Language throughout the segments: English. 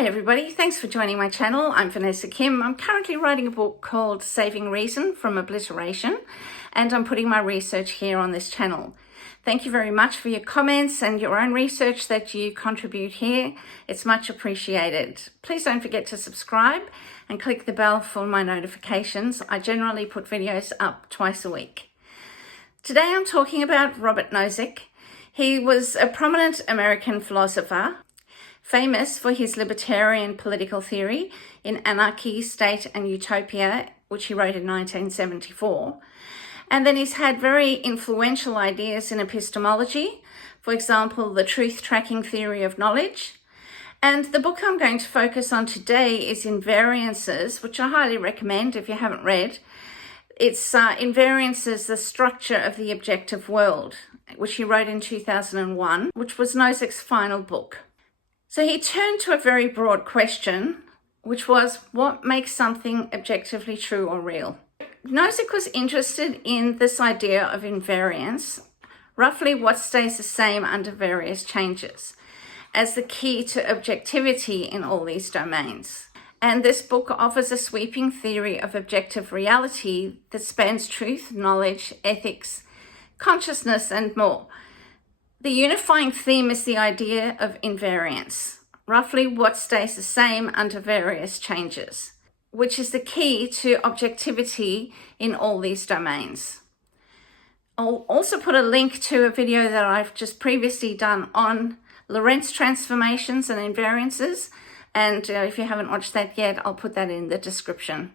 Hi everybody, thanks for joining my channel. I'm Vanessa Kim. I'm currently writing a book called Saving Reason from Obliteration, and I'm putting my research here on this channel. Thank you very much for your comments and your own research that you contribute here. It's much appreciated. Please don't forget to subscribe and click the bell for my notifications. I generally put videos up twice a week. Today I'm talking about Robert Nozick. He was a prominent American philosopher, famous for his libertarian political theory in Anarchy, State and Utopia, which he wrote in 1974. And then he's had very influential ideas in epistemology, for example, the truth tracking theory of knowledge. And the book I'm going to focus on today is Invariances, which I highly recommend if you haven't read. It's Invariances, the Structure of the Objective World, which he wrote in 2001, which was Nozick's final book. So he turned to a very broad question, which was, what makes something objectively true or real? Nozick was interested in this idea of invariance, roughly what stays the same under various changes, as the key to objectivity in all these domains. And this book offers a sweeping theory of objective reality that spans truth, knowledge, ethics, consciousness, and more. The unifying theme is the idea of invariance, roughly what stays the same under various changes, which is the key to objectivity in all these domains. I'll also put a link to a video that I've just previously done on Lorentz transformations and invariances, and if you haven't watched that yet, I'll put that in the description.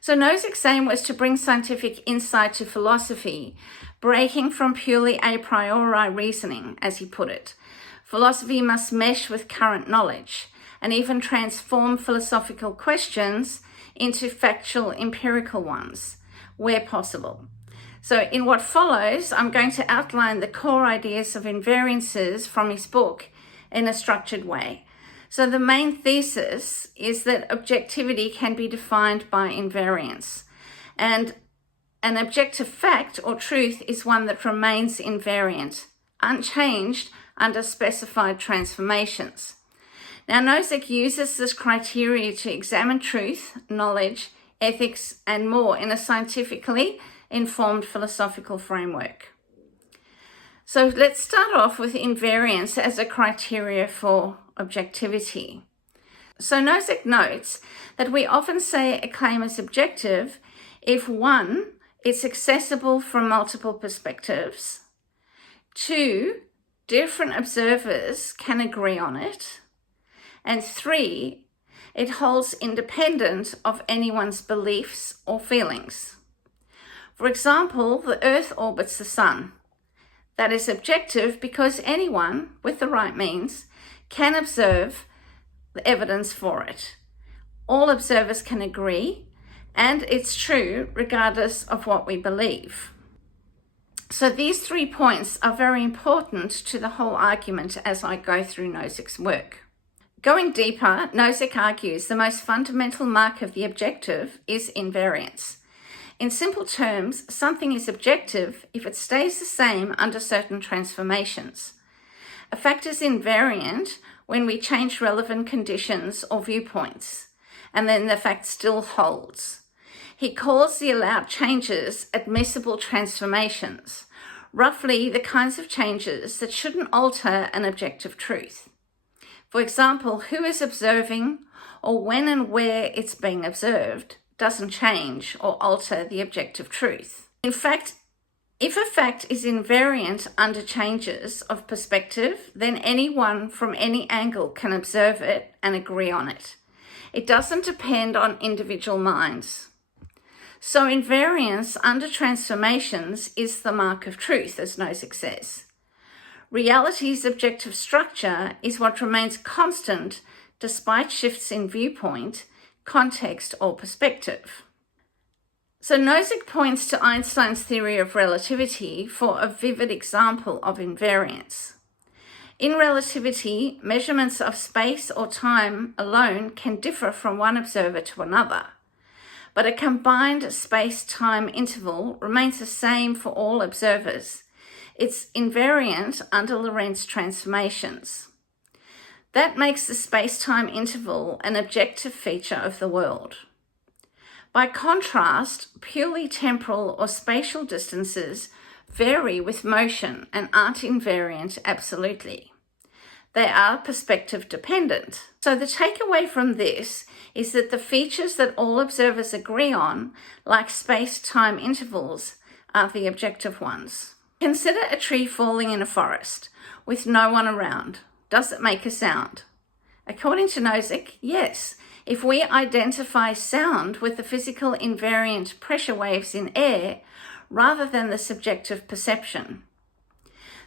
So Nozick's aim was to bring scientific insight to philosophy, breaking from purely a priori reasoning, as he put it. Philosophy must mesh with current knowledge and even transform philosophical questions into factual empirical ones, where possible. So in what follows, I'm going to outline the core ideas of invariances from his book in a structured way. So the main thesis is that objectivity can be defined by invariance, and an objective fact or truth is one that remains invariant, unchanged under specified transformations. Now, Nozick uses this criteria to examine truth, knowledge, ethics, and more in a scientifically informed philosophical framework. So let's start off with invariance as a criteria for objectivity. So Nozick notes that we often say a claim is objective if 1, it's accessible from multiple perspectives, 2, different observers can agree on it, and 3, it holds independent of anyone's beliefs or feelings. For example, the Earth orbits the Sun. That is objective because anyone with the right means can observe the evidence for it. All observers can agree, and it's true regardless of what we believe. So these 3 points are very important to the whole argument as I go through Nozick's work. Going deeper, Nozick argues the most fundamental mark of the objective is invariance. In simple terms, something is objective if it stays the same under certain transformations. A fact is invariant when we change relevant conditions or viewpoints, and then the fact still holds. He calls the allowed changes admissible transformations, roughly the kinds of changes that shouldn't alter an objective truth. For example, who is observing or when and where it's being observed doesn't change or alter the objective truth. In fact, if a fact is invariant under changes of perspective, then anyone from any angle can observe it and agree on it. It doesn't depend on individual minds. So invariance under transformations is the mark of truth, as Nozick says. Reality's objective structure is what remains constant despite shifts in viewpoint, context, or perspective. So Nozick points to Einstein's theory of relativity for a vivid example of invariance. In relativity, measurements of space or time alone can differ from one observer to another, but a combined space-time interval remains the same for all observers. It's invariant under Lorentz transformations. That makes the space-time interval an objective feature of the world. By contrast, purely temporal or spatial distances vary with motion and aren't invariant absolutely. They are perspective dependent. So the takeaway from this is that the features that all observers agree on, like space-time intervals, are the objective ones. Consider a tree falling in a forest with no one around. Does it make a sound? According to Nozick, yes. If we identify sound with the physical invariant pressure waves in air rather than the subjective perception.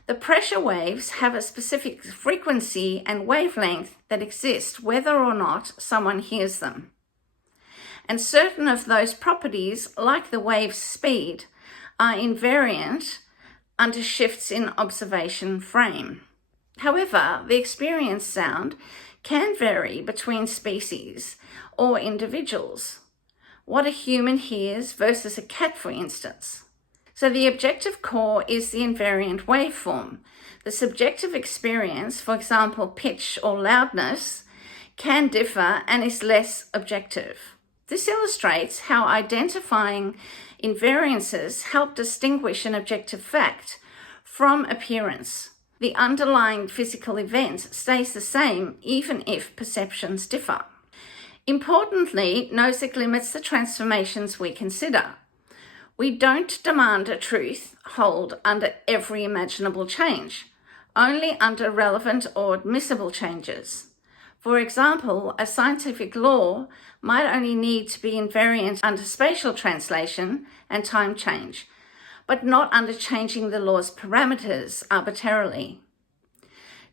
The pressure waves have a specific frequency and wavelength that exist whether or not someone hears them. And certain of those properties, like the wave's speed, are invariant under shifts in observation frame. However, the experienced sound can vary between species or individuals. What a human hears versus a cat, for instance. So the objective core is the invariant waveform. The subjective experience, for example, pitch or loudness, can differ and is less objective. This illustrates how identifying invariances help distinguish an objective fact from appearance. The underlying physical event stays the same even if perceptions differ. Importantly, Nozick limits the transformations we consider. We don't demand a truth hold under every imaginable change, only under relevant or admissible changes. For example, a scientific law might only need to be invariant under spatial translation and time change, but not under changing the law's parameters arbitrarily.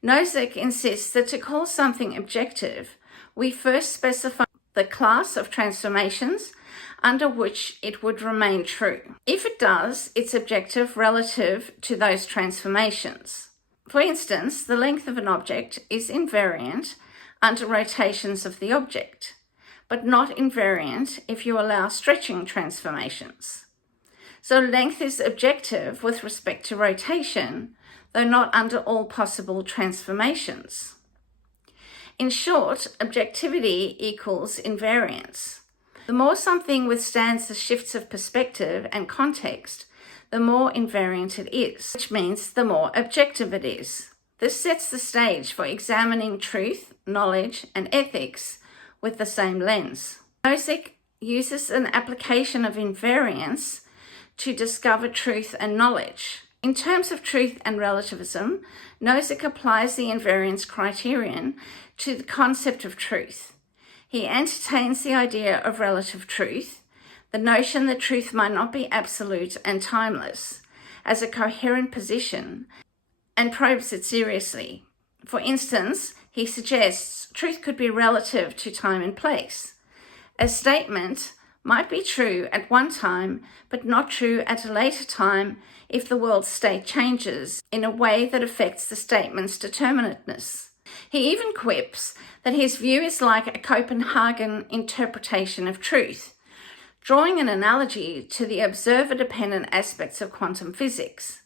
Nozick insists that to call something objective, we first specify the class of transformations under which it would remain true. If it does, it's objective relative to those transformations. For instance, the length of an object is invariant under rotations of the object, but not invariant if you allow stretching transformations. So length is objective with respect to rotation, though not under all possible transformations. In short, objectivity equals invariance. The more something withstands the shifts of perspective and context, the more invariant it is, which means the more objective it is. This sets the stage for examining truth, knowledge, and ethics with the same lens. Nozick uses an application of invariance to discover truth and knowledge. In terms of truth and relativism, Nozick applies the invariance criterion to the concept of truth. He entertains the idea of relative truth, the notion that truth might not be absolute and timeless, as a coherent position, and probes it seriously. For instance, he suggests truth could be relative to time and place. A statement might be true at one time, but not true at a later time if the world's state changes in a way that affects the statement's determinateness. He even quips that his view is like a Copenhagen interpretation of truth, drawing an analogy to the observer-dependent aspects of quantum physics.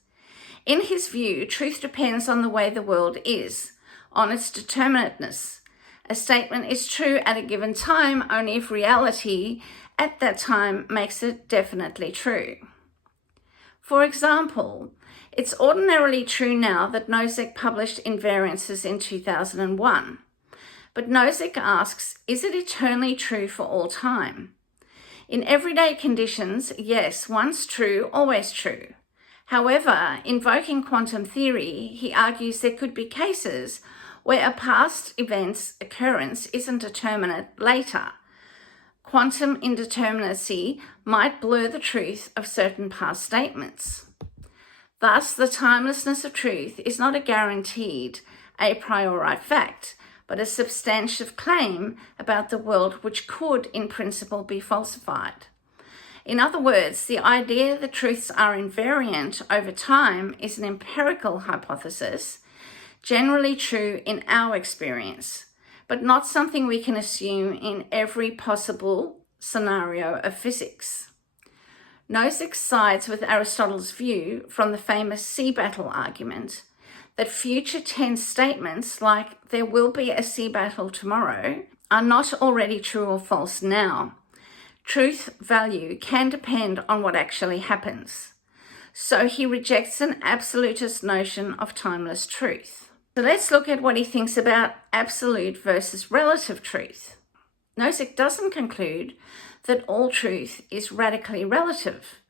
In his view, truth depends on the way the world is, on its determinateness. A statement is true at a given time only if reality at that time makes it definitely true. For example, it's ordinarily true now that Nozick published Invariances in 2001. But Nozick asks, is it eternally true for all time? In everyday conditions, yes, once true, always true. However, invoking quantum theory, he argues there could be cases where a past event's occurrence isn't determinate later. Quantum indeterminacy might blur the truth of certain past statements. Thus, the timelessness of truth is not a guaranteed a priori fact, but a substantive claim about the world which could, in principle, be falsified. In other words, the idea that truths are invariant over time is an empirical hypothesis, generally true in our experience, but not something we can assume in every possible scenario of physics. Nozick sides with Aristotle's view from the famous sea battle argument that future tense statements like there will be a sea battle tomorrow are not already true or false now. Truth value can depend on what actually happens. So he rejects an absolutist notion of timeless truth. So let's look at what he thinks about absolute versus relative truth. Nozick doesn't conclude that all truth is radically relative.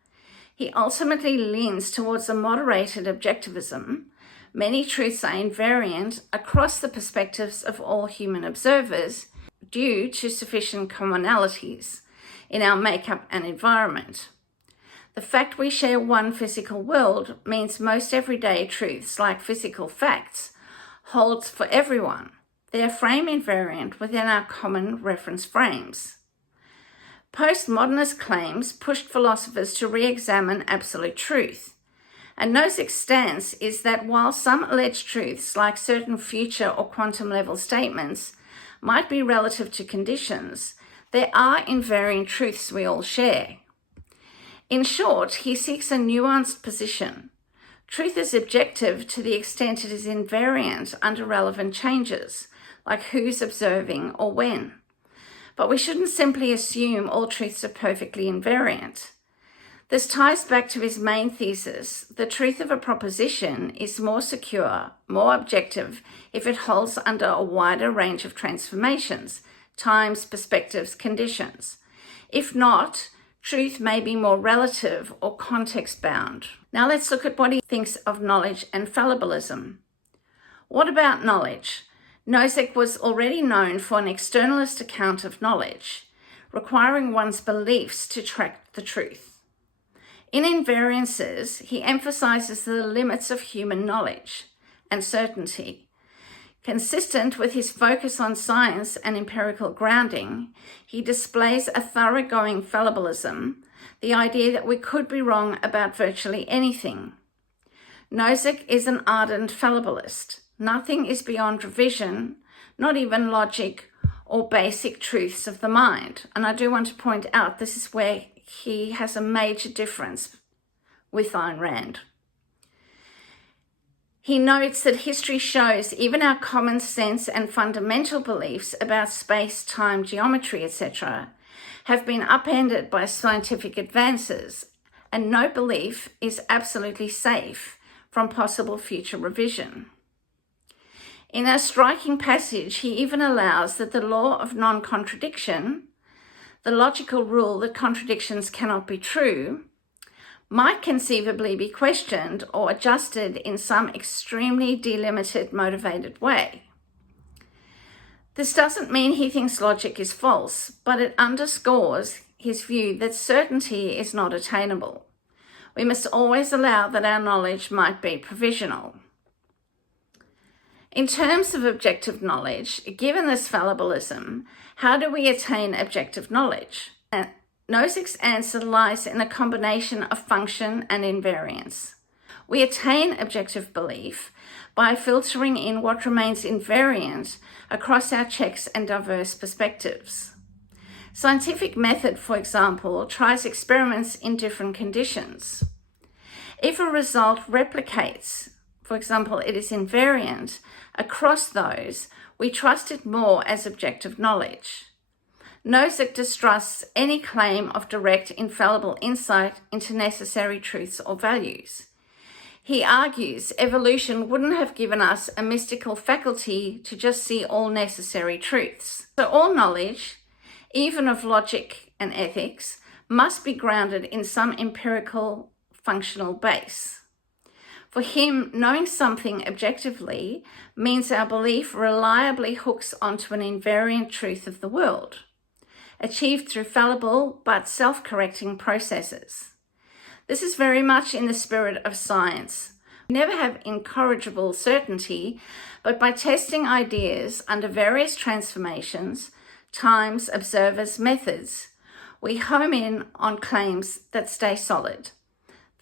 He ultimately leans towards a moderated objectivism. Many truths are invariant across the perspectives of all human observers due to sufficient commonalities in our makeup and environment. The fact we share one physical world means most everyday truths, like physical facts, holds for everyone. They are frame invariant within our common reference frames. Postmodernist claims pushed philosophers to re-examine absolute truth. And Nozick's stance is that while some alleged truths, like certain future or quantum level statements, might be relative to conditions, there are invariant truths we all share. In short, he seeks a nuanced position. Truth is objective to the extent it is invariant under relevant changes, like who's observing or when. But we shouldn't simply assume all truths are perfectly invariant. This ties back to his main thesis: the truth of a proposition is more secure, more objective, if it holds under a wider range of transformations, times, perspectives, conditions. If not, truth may be more relative or context-bound. Now let's look at what he thinks of knowledge and fallibilism. What about knowledge? Nozick was already known for an externalist account of knowledge, requiring one's beliefs to track the truth. In Invariances, he emphasizes the limits of human knowledge and certainty. Consistent with his focus on science and empirical grounding, he displays a thoroughgoing fallibilism, the idea that we could be wrong about virtually anything. Nozick is an ardent fallibilist. Nothing is beyond revision, not even logic or basic truths of the mind. And I do want to point out this is where he has a major difference with Ayn Rand. He notes that history shows even our common sense and fundamental beliefs about space, time, geometry, etc., have been upended by scientific advances, and no belief is absolutely safe from possible future revision. In a striking passage, he even allows that the law of non-contradiction, the logical rule that contradictions cannot be true, might conceivably be questioned or adjusted in some extremely delimited, motivated way. This doesn't mean he thinks logic is false, but it underscores his view that certainty is not attainable. We must always allow that our knowledge might be provisional. In terms of objective knowledge, given this fallibilism, how do we attain objective knowledge? Nozick's answer lies in a combination of function and invariance. We attain objective belief by filtering in what remains invariant across our checks and diverse perspectives. Scientific method, for example, tries experiments in different conditions. If a result replicates, for example, it is invariant, across those, we trust it more as objective knowledge. Nozick distrusts any claim of direct, infallible insight into necessary truths or values. He argues evolution wouldn't have given us a mystical faculty to just see all necessary truths. So all knowledge, even of logic and ethics, must be grounded in some empirical functional base. For him, knowing something objectively means our belief reliably hooks onto an invariant truth of the world, achieved through fallible but self-correcting processes. This is very much in the spirit of science. We never have incorrigible certainty, but by testing ideas under various transformations, times, observers, methods, we home in on claims that stay solid.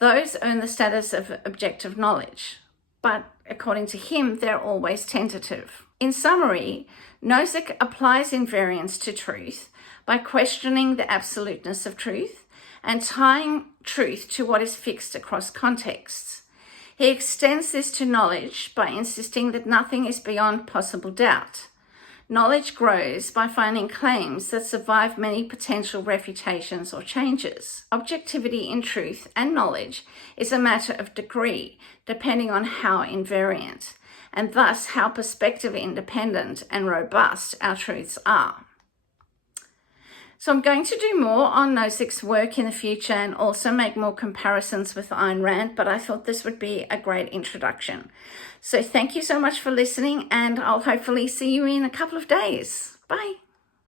Those earn the status of objective knowledge, but according to him, they're always tentative. In summary, Nozick applies invariance to truth by questioning the absoluteness of truth and tying truth to what is fixed across contexts. He extends this to knowledge by insisting that nothing is beyond possible doubt. Knowledge grows by finding claims that survive many potential refutations or changes. Objectivity in truth and knowledge is a matter of degree, depending on how invariant, and thus how perspective independent and robust our truths are. So I'm going to do more on Nozick's work in the future and also make more comparisons with Ayn Rand, but I thought this would be a great introduction. So thank you so much for listening, and I'll hopefully see you in a couple of days. Bye.